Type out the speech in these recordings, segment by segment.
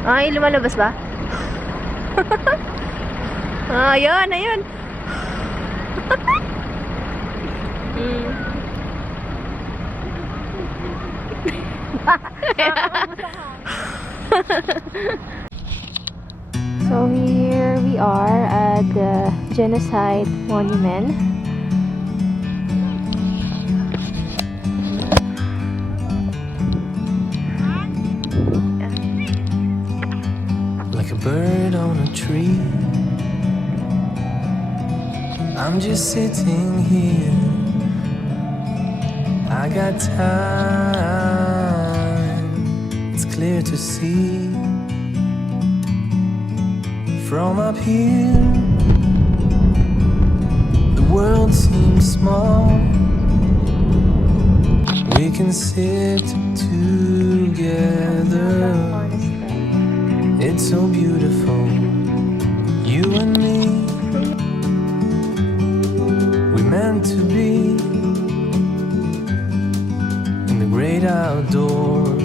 Ay, lumalabas ba? Ayun, ayun. So here we are at the Genocide Monument. Like a bird on a tree, I'm just sitting here. I got time, it's clear to see. From up here, the world seems small. We can sit together. It's so beautiful, you and me. We're meant to be in the great outdoors,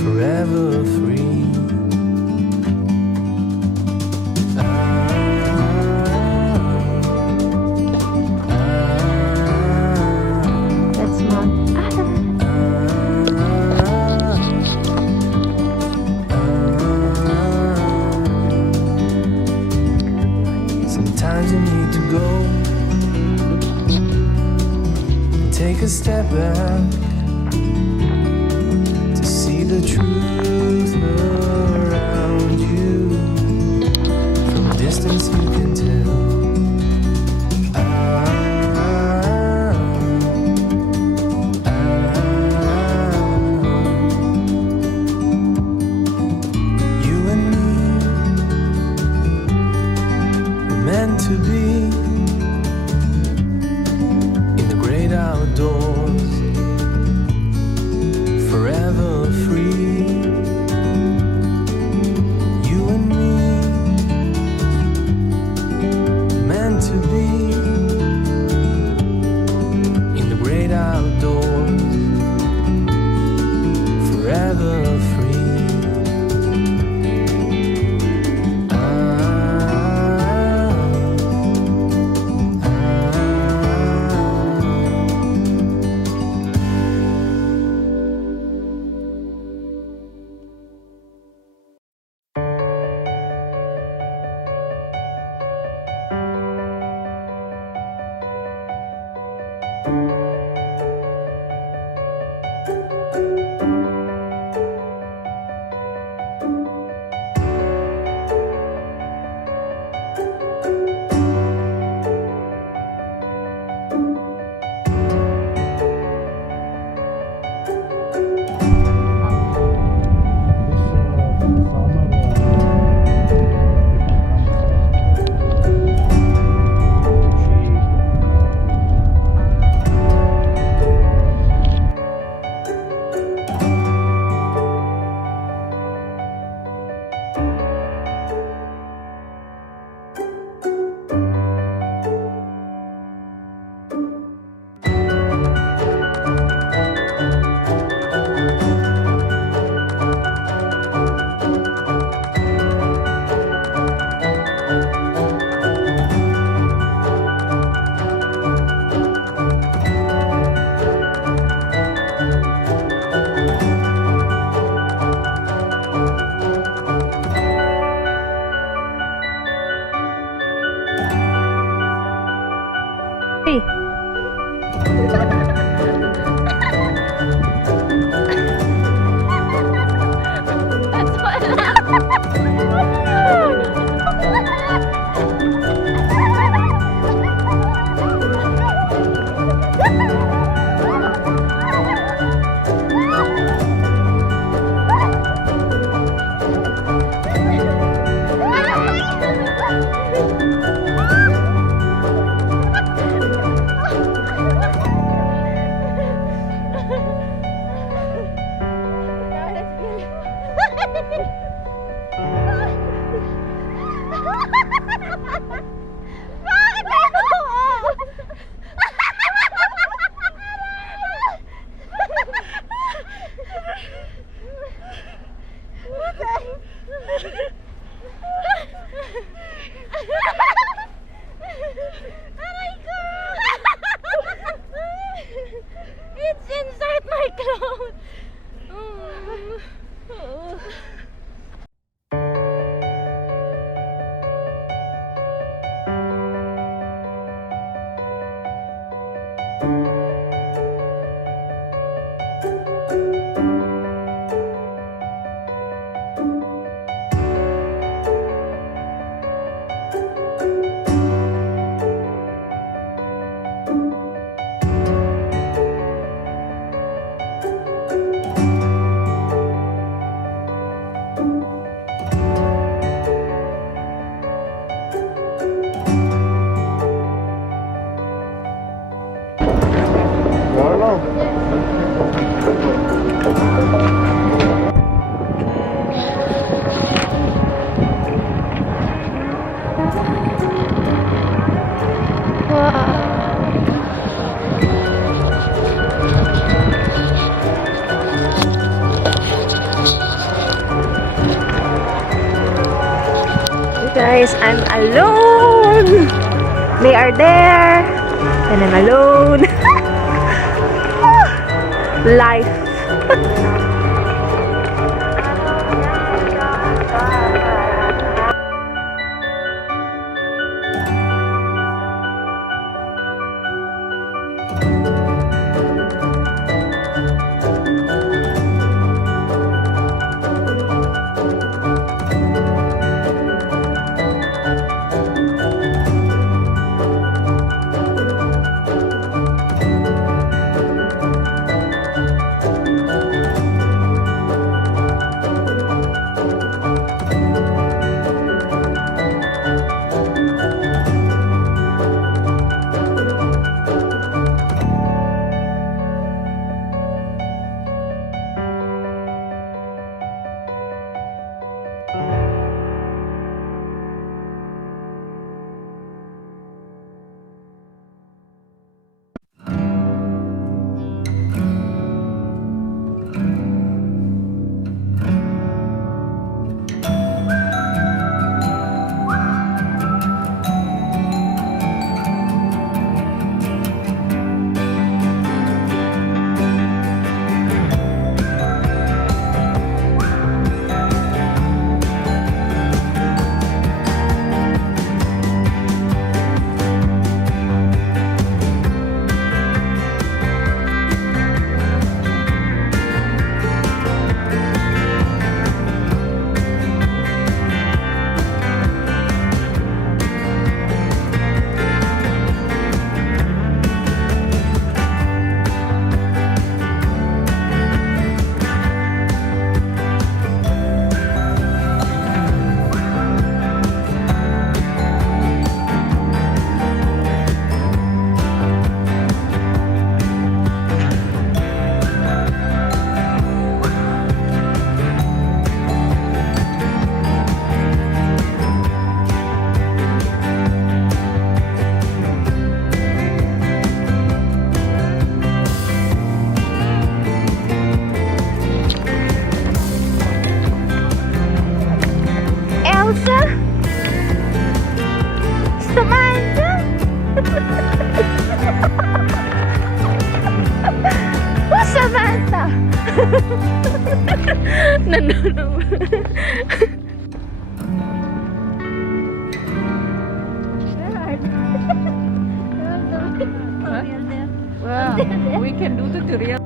forever free. Sometimes you need to go and take a step back to see the truth around you. From a distance you can tell. You and me were meant to be in the great outdoors, forever free. You and me, meant to be in the great outdoors, forever free. Guys, I'm alone. They are there, and I'm alone. Life. Well, we can do the tutorial.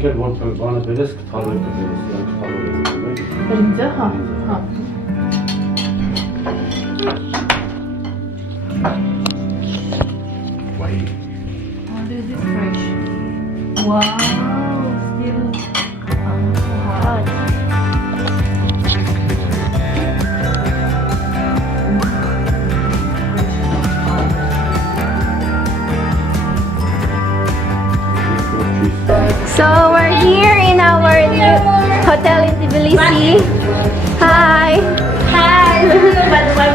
Şeker bana veres ki tarla veres yani tarla veres. Bence ha. Ha. Vay. Oh, this is fresh. Wow. Still. Wow. So we're here in our new hotel in Tbilisi. Hi. Hi.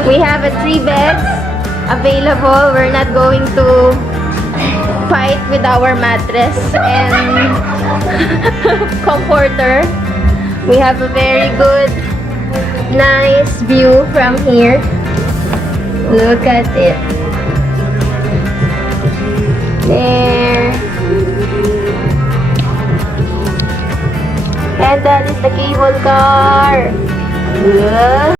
We have a 3 beds available. We're not going to fight with our mattress and comforter. We have a very good, nice view from here. Look at it. There. And that is the cable car. Look.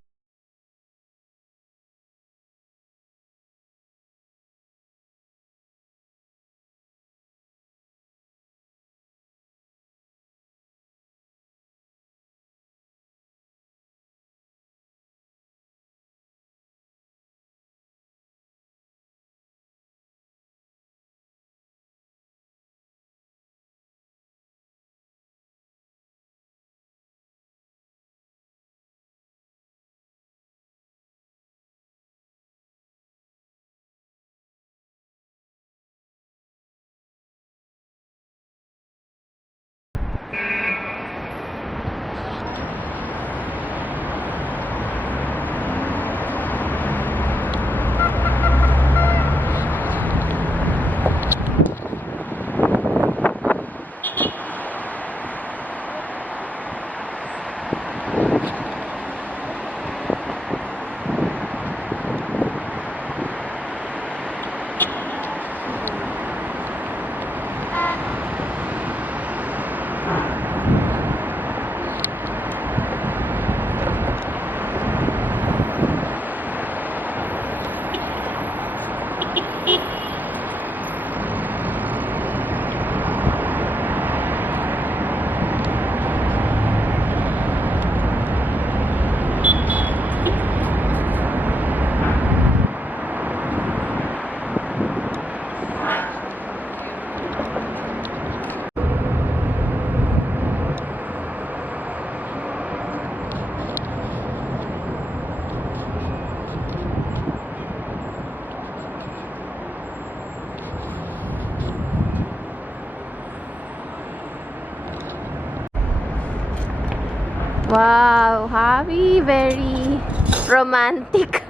Wow, happy, very romantic.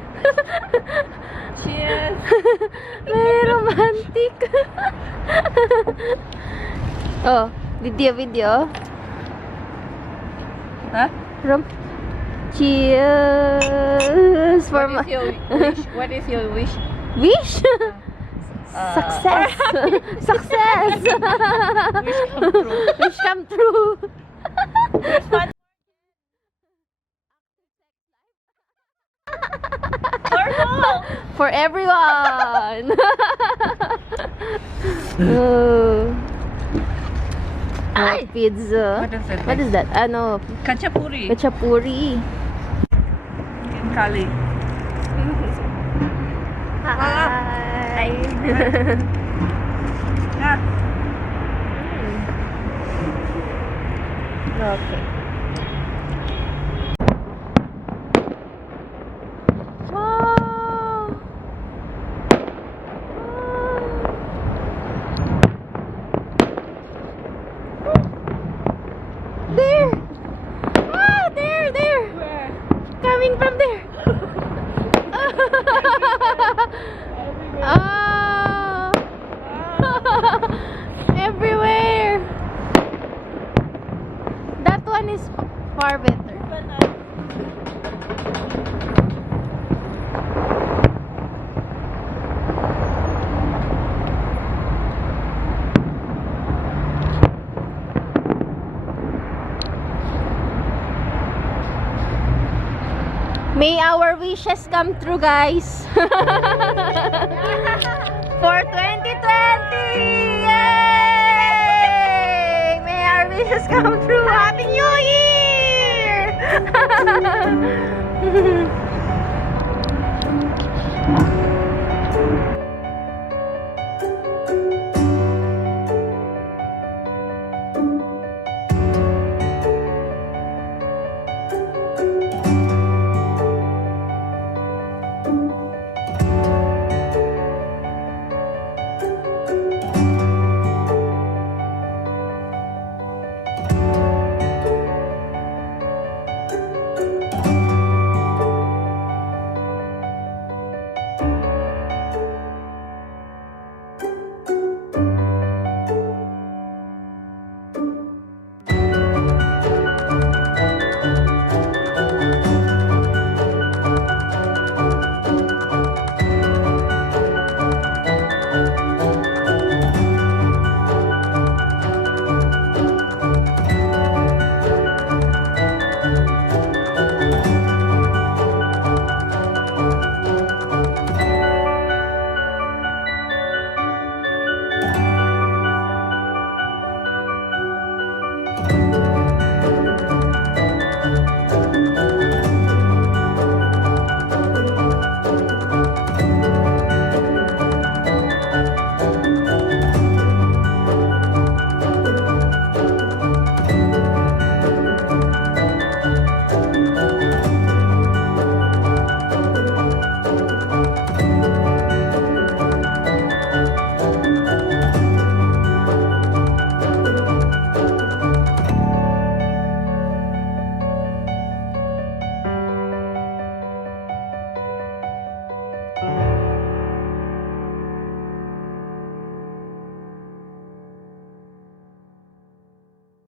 Cheers. Very romantic. Oh, video. Huh? Cheers for What is your wish? What is your wish? wish. Success. Success. Wish come true. Wish come true. For everyone. Oh. Ay! Pizza. What is it? What is that? Ano? Kachapuri. Kachapuri. In Kali. Hi. Ah. Okay. Wow. There. Ah, there. Where? Coming from there. Ah. Everywhere. That one is far better. May our wishes come true, guys. For 2020! Yay! May our wishes come true. Happy New Year!